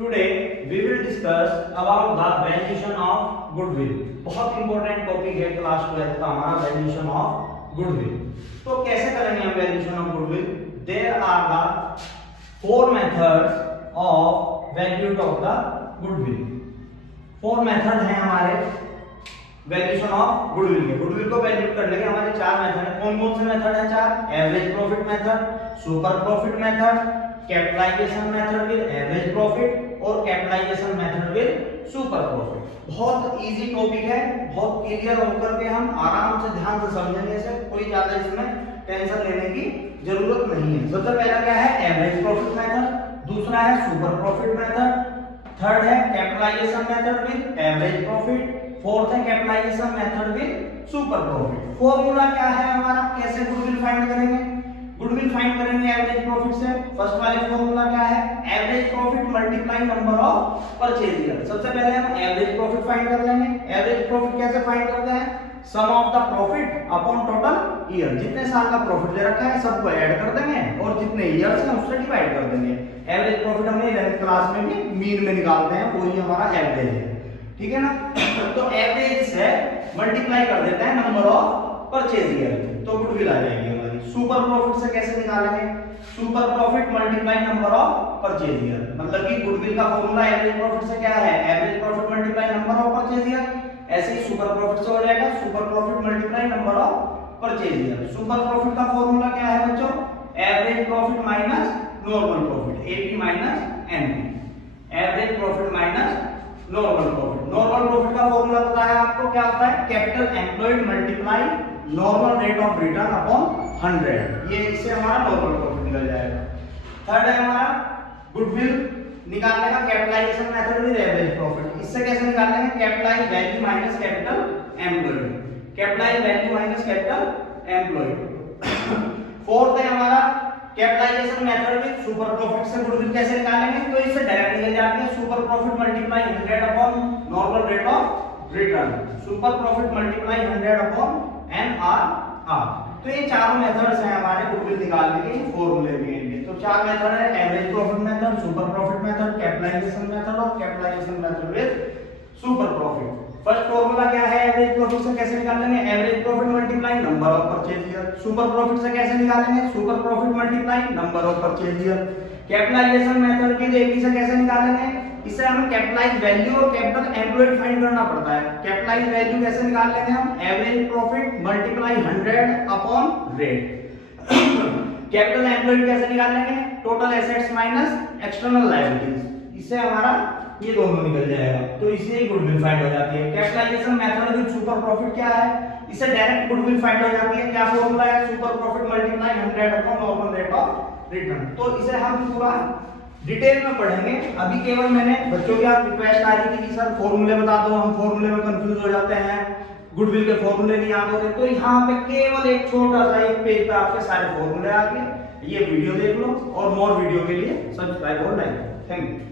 Today we will discuss about the valuation of goodwill. बहुत important topic है class 12 का हमारा वैल्यूएशन ऑफ गुडविल। तो कैसे करेंगे हम valuation of goodwill? There are the four methods of valuate of the goodwill. Four method हैं हमारे वैल्यूएशन ऑफ गुडविल के। गुडविल को वैल्यूएट करने के हमारे चार मेथड हैं। कौन कौन से मेथड हैं? चार। Average profit method, super profit method, capitalisation method with average profit और capitalisation method with super profit. बहुत इजी टॉपिक है, बहुत क्लियर होकर के हम आराम से ध्यान से समझेंगे इसे। कोई ज्यादा इसमें टेंशन लेने की जरूरत नहीं है। सबसे पहला क्या है? एवरेज प्रॉफिट मेथड, दूसरा है सुपर प्रॉफिट मेथड, थर्ड है capitalisation method with average profit, fourth है capitalisation method with super profit. Formula क्या है हमारा? कैसे गुडविल फाइंड करेंगे? गुडविल फाइंड करेंगे एवरेज प्रॉफिट से। फर्स्ट वाले फॉर्मूला क्या है? Average profit multiply number of purchase year. सबसे पहले हम एवरेज प्रॉफिट फाइंड कर लेंगे। एवरेज प्रॉफिट कैसे फाइंड करते हैं? Sum of the profit upon total year. जितने साल का प्रॉफिट दे रखा है सबको ऐड कर देंगे और जितने ईयर्स हैं उससे डिवाइड कर देंगे। एवरेज प्रॉफिट हमने 11th क्लास में भी मीन में निकालते हैं, वही हमारा एवरेज है। ठीक है ना? तो एवरेज से मल्टीप्लाई कर देते हैं नंबर ऑफ परचेज ईयर, तो गुडविल आ जाएगी हमारी। सुपर प्रॉफिट से कैसे निकालेंगे? Super profit multiply number of purchase year. मतलब कि गुडविल का फॉर्मूला एवरेज प्रॉफिट से क्या है? Average profit multiply number of purchase year. ऐसे ही सुपर प्रॉफिट से हो जाएगा super profit multiply number of purchase year. Super profit का फॉर्मूला क्या है बच्चों? Average profit minus normal profit, AP minus NP. Average profit minus normal profit. Normal profit का formula पता है आपको? क्या होता है? Capital employed multiply normal rate of return upon 100। ये इससे हमारा नॉर्मल प्रॉफिट निकल जाएगा। थर्ड है हमारा गुडविल निकालने का capitalization method with average profit. इससे कैसे निकालेंगे? Capitalize value minus capital employed. Capitalize value minus capital employed. Fourth है हमारा capitalization method with super profit. से गुडविल कैसे निकालेंगे? तो इससे डायरेक्ट निकल जाती है super profit multiply 100 upon normal rate of return. Super profit multiply 100 upon NRR. तो ये चारों मेथड्स हैं हमारे गुडविल निकालने के, फॉर्मूले भी हैं। तो चार मेथड है: average profit method, super profit method, capitalisation method और capitalisation method with super profit. First formula क्या है? एवरेज प्रॉफिट से कैसे निकालेंगे? Average profit multiply number of purchase year. Super profit से कैसे निकालेंगे? Super profit multiply number of purchase year. Capitalisation method के एपी से कैसे निकालेंगे? इससे हमें कैपिटलाइज वैल्यू और कैपिटल एम्प्लॉयड फाइंड करना पड़ता है। कैपिटलाइज वैल्यू कैसे निकाल लेंगे हम? Average profit multiply 100 upon rate. Capital employed कैसे निकाल लेंगे? Total assets minus external liabilities. इससे हमारा ये दोनों निकल जाएगा, तो इससे ही गुडविल फाइंड हो जाती है। Capitalisation method with super profit क्या है? इससे डायरेक्ट गुडविल फाइंड हो जाती है। क्या फॉर्मूला है? Super profit multiply 100 upon normal rate of return. तो इसे हम पूरा डिटेल में पढ़ेंगे। अभी केवल मैंने बच्चों की आप रिक्वेस्ट आ रही थी कि सर फॉर्मूले बता दो, हम फॉर्मूले में कंफ्यूज हो जाते हैं, गुडविल के फॉर्मूले नहीं याद होते। तो यहाँ पे केवल एक छोटा सा एक पेज पे आपके सारे फॉर्मूले आ गए। ये वीडियो देख लो और मोर वीडियो के लिए सब्सक्राइब और लाइक। Thank you.